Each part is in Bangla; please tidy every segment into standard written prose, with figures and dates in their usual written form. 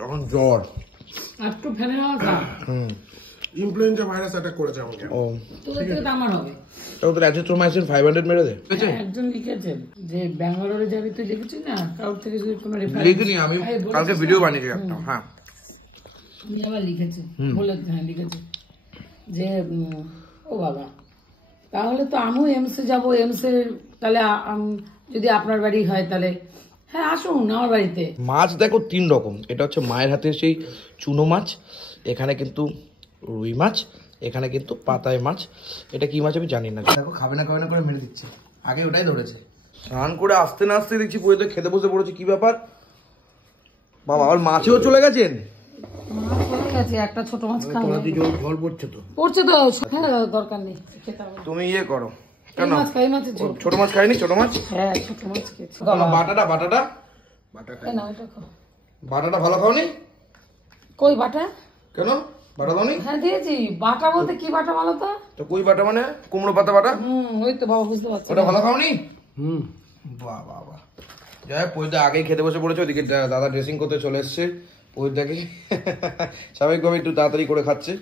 যখন জ্বর একটু ফেলে নেওয়া খা। ইনফ্লুয়েঞ্জা ভাইরাস অ্যাটাক করেছে আমাকে। ও তোদের থেকে তো আমার হবে। তো অ্যাজিথ্রোমাইসিন 500 মেরে দে। একজন লিখেছেন যে ব্যাঙ্গালোরে যাবি, তুই লিখেছিস না কারোর থেকে যদি কোনো রেফারেন্স লিখিনি আমি, কালকে ভিডিও বানিয়েছি একটা। হ্যাঁ উনি আবার লিখেছে, বলে হ্যাঁ লিখেছে যে ও বাবা তাহলে তো আমিও এমসে যাবো, এমসে তাহলে যদি আপনার বাড়ি হয় তাহলে হ্যাঁ আসুন আমার বাড়িতে। মাছ দেখো 3 রকম, এটা হচ্ছে মায়ের হাতে সেই চুনো মাছ, এখানে কিন্তু রুই মাছ, এখানে কিন্তু পাতায় মাছ। এটা কি মাছ আমি জানি না। দেখো খাবে না করে মেরে দিচ্ছে, আগে ওটাই ধরেছে। স্নান করে আসতে না আসতে দেখছি পুজোতে খেতে বসে পড়েছে, কি ব্যাপার বাবা? আর মাছেও চলে গেছেন? একটা ছোট মাছ খাবো, জল পড়ছে তো। পড়ছে তো, হ্যাঁ দরকার নেই খেতে হবে। তুমি ইয়ে করো কেন, ছোট মাছ খাইনি? ছোট মাছ, হ্যাঁ ছোট মাছ খেয়েছি। বাটাটা বাটাটা ভালো খাওনি? কই বাটা? কেন বাটা দাওনি? হ্যাঁ দিয়েছি। বাটা বলতে কি বাটা বলো তো? তো কই বাটা মানে কুমড়ো পাতা বাটা? ওই তো বাবা বুঝতে পারছি। ওটা ভালো খাওনি? বাহ বাহ বাহ। যাই পয়দা আগেই খেতে বসে পড়েছে, ওদিকে দাদা ড্রেসিং করতে চলে এসছে। পয়দাকে স্বাভাবিকভাবে একটু তাড়াতাড়ি করে খাচ্ছে।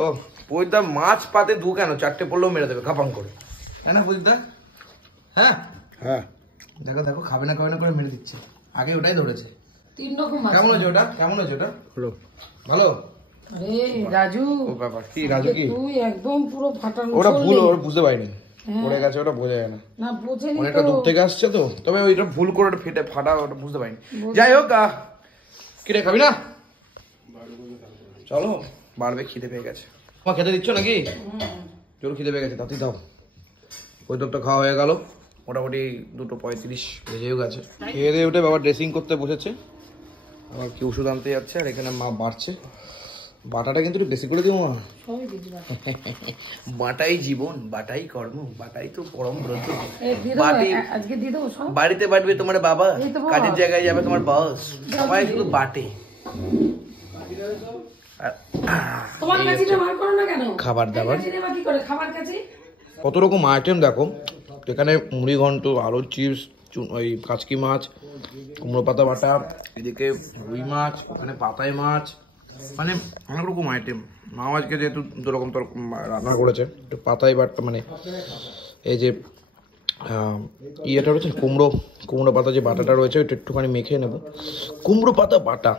ও পয়দা মাছ পাতে দু কেন, 4টে পড়লেও মেরে দেবে খাপাং করে, তাই না পয়দা? হ্যাঁ হ্যাঁ দেখো দেখো খাবে না করে মেরে দিচ্ছে, আগে ওটাই ধরেছে। 3 রকম মাছ। কেমন আছে ওটা? কেমন আছে ওটা? ভালো। আরে রাজু, ও ব্যাপার কি রাজু? কি তুই একদম পুরো ফাটানো। ওটা ভুল, ওরা বুঝতে পারিনি পড়ে গেছে, ওটা বোঝা যায় না। না বুঝেনি তো, অনেকটা দূর থেকে আসছে তো, তবে ওইটা ভুল করে ওটা ফাটা, ওটা বুঝতে পারিনি। যাই হোক, কিরে খাবি না? চলো বাড়বে, খিদে পেয়ে গেছে। তোমার খেতে দিচ্ছ নাকি? জোর খিদে পেয়ে গেছে, তাতেই দাও। ওই তো খাওয়া হয়ে গেল, মোটামুটি 2:35 বেজেও গেছে। খেয়ে দিয়ে উঠে বাবা ড্রেসিং করতে বসেছে, আবার কি ওষুধ আনতে যাচ্ছে, আর এখানে মা বাড়ছে। বাটাটা কিন্তু একটু বেশি করে দিও মা। বাটাই জীবন, বাটাই কর্ম, বাটাই তো পরম ব্রত। আজকে দিয়ে দেবো সব। বাড়িতে বাটবে তোমার বাবা, কাজের জায়গায় যাবে তোমার বস, সবাই শুধু বাটে। খাবার দাবার কত রকম আইটেম দেখো এখানে, মুড়ি ঘন্ট, আলুর চিপস, ওই কাচকি মাছ, কুমড়ো পাতা বাটা, এদিকে রুই মাছ, ওখানে পাতায় মাছ, মানে অনেক রকম আইটেম। মা আজকে যেহেতু 2 রকম রান্না করেছে, একটু পাতায় বাটা মানে এই যে ইয়েটা রয়েছে কুমড়ো পাতা যে বাটাটা রয়েছে ওইটা একটুখানি মেখে নেবো। কুমড়ো পাতা বাটা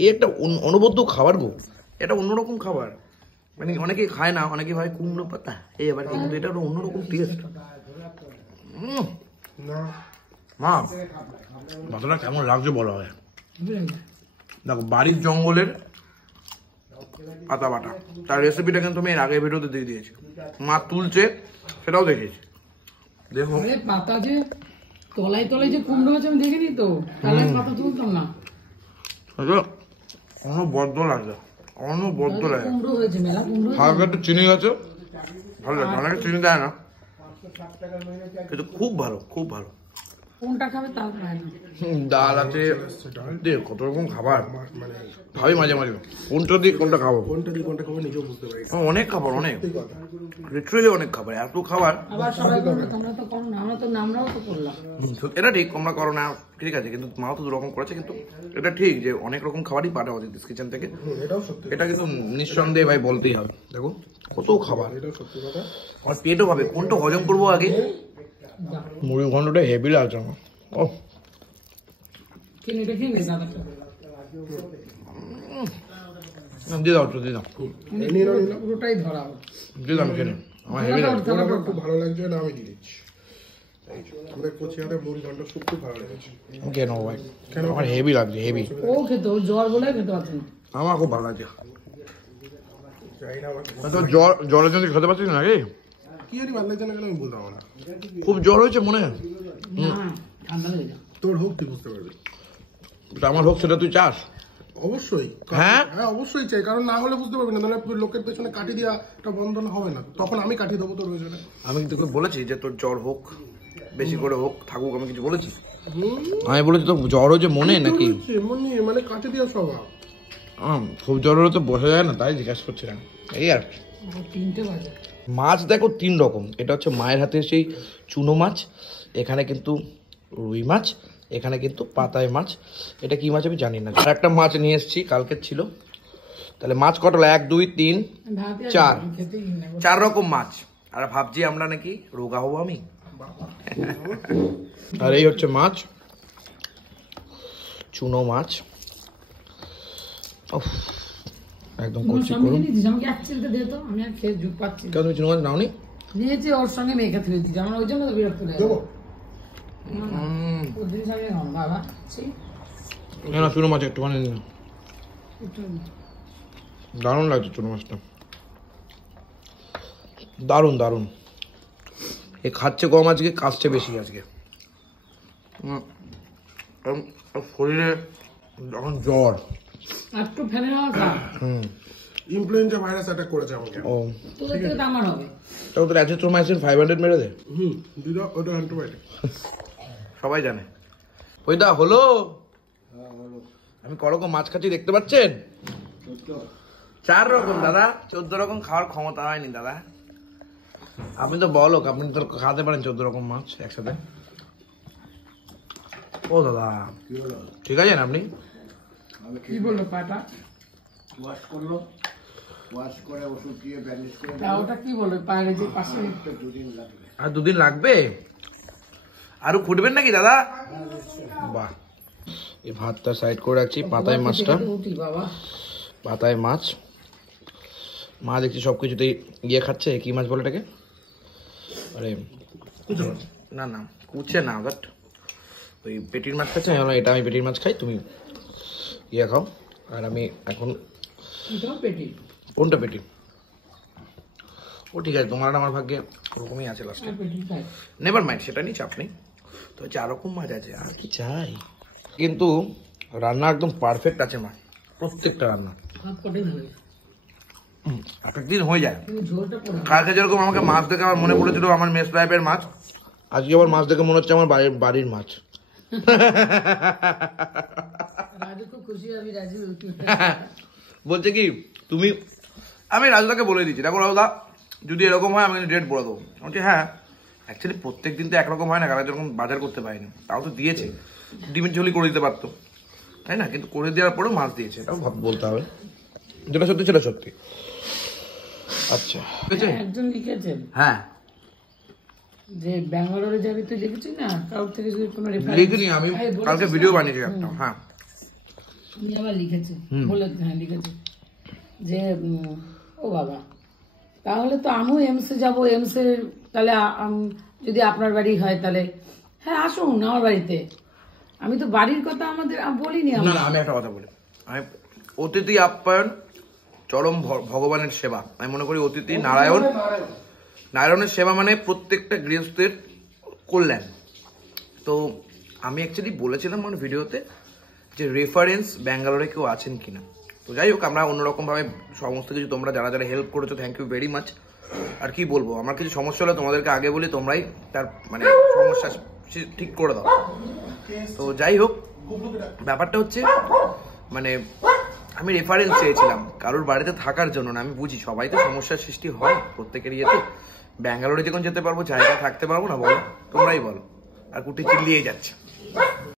এই একটা অনবদ্য খাবার গো, এটা অন্যরকম খাবার, মানে অনেকেই খায় না, অনেকে ভাই কুমড়ো পাতা এই আবার, কিন্তু এটা একটা অন্যরকম টেস্ট। মা পাতাটা কেমন লাগছে বলা হয়? দেখো বাড়ির জঙ্গলের পাতা বাটা, তার রেসিপিটা কিন্তু আমি এর আগের ভিডিওতে দিয়ে দিয়েছি, মা তুলছে সেটাও দেখেছি। দেখো পাতা যে তলায় যে কুমড়ো আছে আমি দেখিনি তো, পাতা তুলতাম না। অনবদ্য লাগছে, অনবদ্য লাগে। কুমড়ো হয়েছে, মেলা কুমড়ো। হালকা একটু চিনি আছে, ভালো লাগে। অনেকে চিনি দেয় না, কিন্তু খুব ভালো, খুব ভালো। কোনটা খাবে তাও খায় না। ডাল আছে, কত রকম খাবার ভাবি মাঝে মাঝে কোনটা দিয়ে কোনটা খাবো, নিজেও বুঝতে পারি। অনেক খাবার, অনেক লিটারেলি অনেক খাবার, এত খাবার। আবার সবাই বলবে তোমরা তো করো না, আমরা তো নামরাও তো করলাম। এটা ঠিক, তোমরা করো না ঠিক আছে, কিন্তু মাও তো 2 রকম করেছে, কিন্তু এটা ঠিক যে অনেক রকম খাবারই পাঠা হচ্ছে কিচেন থেকে, এটা কিন্তু নিঃসন্দেহে ভাই বলতেই হবে। দেখো কত খাবার, আর পেটও ভাবে কোনটা হজম করবো আগে। মুড়ি ঘন্টটা হেভি লাগছে আমার। ও দিয়ে দাও, দিয়ে দাও, পুরোটাই ধরা দিয়ে দাও, খেলে আমার হেভি লাগছে। খুব ভালো লাগছে না, আমি দিয়ে দিচ্ছি। আমাদের কোচিয়াতে মুড়ি ঘন্ট খুব ভালো লেগেছে। কেন ভাই, আমার হেভি লাগছে, হেভি। ও খেতে, জ্বর বলে খেতে পারছে না। আমার খুব ভালো লাগছে। তো জ্বরের জন্য খেতে পারছিস না নাকি? কি জানি ভালো লাগছে না কেন আমি বলতে পারবো না। খুব জ্বর হয়েছে মনে হয়, তোর হোক তুই বুঝতে পারবি, আমার হোক সেটা তুই চাস? অবশ্যই হ্যাঁ হ্যাঁ অবশ্যই চাই, কারণ না হলে বুঝতে পারবি না, তাহলে লোকের পেছনে কাটি দেওয়াটা বন্ধন হবে না, তখন আমি কাটি দেবো তোর পেছনে। আমি কিন্তু বলেছি যে তোর জ্বর হোক, বেশি করে হোক, থাকুক, আমি কিছু বলেছি? আমি বলেছি তোর জ্বর হয়েছে মনে নাকি? মানে কাটি দেওয়া স্বভাব। খুব জ্বর হলে তো বসা যায় না, তাই জিজ্ঞাসা করছিলাম, এই আর কি। 3টে বাজে। মাছ দেখো 3 রকম, এটা হচ্ছে মায়ের হাতে সেই চুনো মাছ, এখানে কিন্তু রুই মাছ, এখানে কিন্তু পাতায় মাছ। এটা কি মাছ আমি জানি না। আর একটা মাছ নিয়ে এসেছি, কালকের ছিল। তাহলে মাছ কটা হলো? 1 2 3 4, 4 রকম মাছ। আর ভাবছি আমরা নাকি রোগা হবো আমি। আর এই হচ্ছে মাছ, চুনো মাছ। একদম কচি করুন। কেন তুমি চুনো মাছ নাওনি? নিয়েছি ওর সঙ্গে মেখে তুলে দিচ্ছি, আমার ওই জন্য তো বিরক্ত লাগে। না চুনো মাছ একটু বানিয়ে নিন, দারুণ লাগছে চুনো মাছটা, দারুণ দারুণ। এ খাচ্ছে কম আজকে, কাজছে বেশি আজকে। শরীরে যখন জ্বর, একটু ফেলে নেওয়া খা। ইনফ্লুয়েঞ্জা ভাইরাস অ্যাটাক করেছে আমাকে। ও তোদের থেকে তো আমার হবে। তো তোর অ্যাজিথ্রোমাইসিন 500 মেরে দে। দিদা ওটা অ্যান্টিবায়োটিক সবাই জানে। ওই দা হলো, আমি করকম মাছ খাচ্ছি দেখতে পাচ্ছেন? 4 রকম দাদা, 14 রকম খাওয়ার ক্ষমতা হয়নি দাদা। আপনি তো বলো, আপনি তো খাতে পারেন 14 রকম মাছ একসাথে। ও দাদা ঠিক আছেন আপনি? কি বললো পাটা? ওয়াশ করলো, ওয়াশ করে ওষুধ দিয়ে ব্যান্ডেজ করে ওটা কি বললো পায়ের যে পাশে? 2 দিন লাগবে। আর 2 দিন লাগবে? আরো ফুটবেন নাকি দাদা? বাহ। এই ভাতটা সাইড করে রাখছি, পাতায় মাছটা, বাবা পাতায় মাছ। মা দেখছি সবকিছুতেই ইয়ে খাচ্ছে। কি মাছ বলে এটাকে? আরে না না কুচে না, বাট ওই পেটির মাছ খাচ্ছে। এটা আমি পেটির মাছ খাই, তুমি ইয়ে খাও। আর আমি এখন পেটি। কোনটা পেটি? ও ঠিক আছে, তোমার আমার ভাগ্যে ওরকমই আছে লাস্টে। নেভার মাইন্ড, সেটা নিয়ে চাপ নেই। তো 4 রকম মাছ আছে, আর কি চাই। কিন্তু রান্না একদম পারফেক্ট আছে মা, প্রত্যেকটা রান্না। এক একদিন হয়ে যায়। কালকে যেরকম আমাকে মাছ দেখে আমার মনে পড়েছিল আমার মেস লাইফের মাছ, আজকে আবার মাছ দেখে মনে হচ্ছে আমার বাড়ির মাছ। বলছে কি তুমি, আমি রাজুদাকে বলে দিচ্ছি, দেখো রাজুদা যদি এরকম হয় আমি ডেট বলে দেবো। বলছি হ্যাঁ, অ্যাকচুয়ালি প্রত্যেক দিন তো একরকম হয় না, কারণ যেরকম বাজার করতে পারিনি, তাও তো দিয়েছে। ডিমের ঝোলি করে দিতে পারতো, তাই না? কিন্তু করে দেওয়ার পরেও মাছ দিয়েছে, এটাও বলতে হবে। যেটা সত্যি সেটা সত্যি। আচ্ছা একজন লিখেছেন হ্যাঁ, যে ব্যাঙ্গালোরে যাবি তুই লিখেছিস না, কারোর থেকে যদি কোনো লিখিনি আমি, কালকে ভিডিও বানিয়েছি একটা। হ্যাঁ উনি আবার লিখেছে, বলে হ্যাঁ লিখেছে যে ও বাবা তাহলে তো আমিও এমসে যাবো, এমসে তাহলে যদি আপনার বাড়ি হয় তাহলে হ্যাঁ আসুন আমার বাড়িতে। আমি তো বাড়ির কথা আমাদের বলিনি। না না, আমি একটা কথা বলি, আমি অতিথি আপ্যায়ন চরম ভগবানের সেবা। আমি মনে করি অতিথি নারায়ণের সেবা মানে প্রত্যেকটা গৃহস্থের কল্যাণ। তো আমি অ্যাকচুয়ালি বলেছিলাম আমার ভিডিওতে যে রেফারেন্স ব্যাঙ্গালোরে কেউ আছেন কিনা। তো যাই হোক, আমরা অন্যরকমভাবে সমস্ত কিছু, তোমরা যারা যারা হেল্প করেছো থ্যাংক ইউ ভেরি মাচ। আর কি বলবো, আমার কিছু সমস্যা হলে তোমাদেরকে আগে বলি, তোমরাই তার মানে সমস্যা ঠিক করে দাও। তো যাই হোক, ব্যাপারটা হচ্ছে মানে আমি রেফারেন্স চেয়েছিলাম কারোর বাড়িতে থাকার জন্য না। আমি বুঝি সবাই তো সমস্যার সৃষ্টি হয় প্রত্যেকের ইয়েতে। ব্যাঙ্গালোরে যখন যেতে পারবো, জায়গা থাকতে পারবো না বলো? তোমরাই বলো। আর কুটি চিল্লিয়ে যাচ্ছে।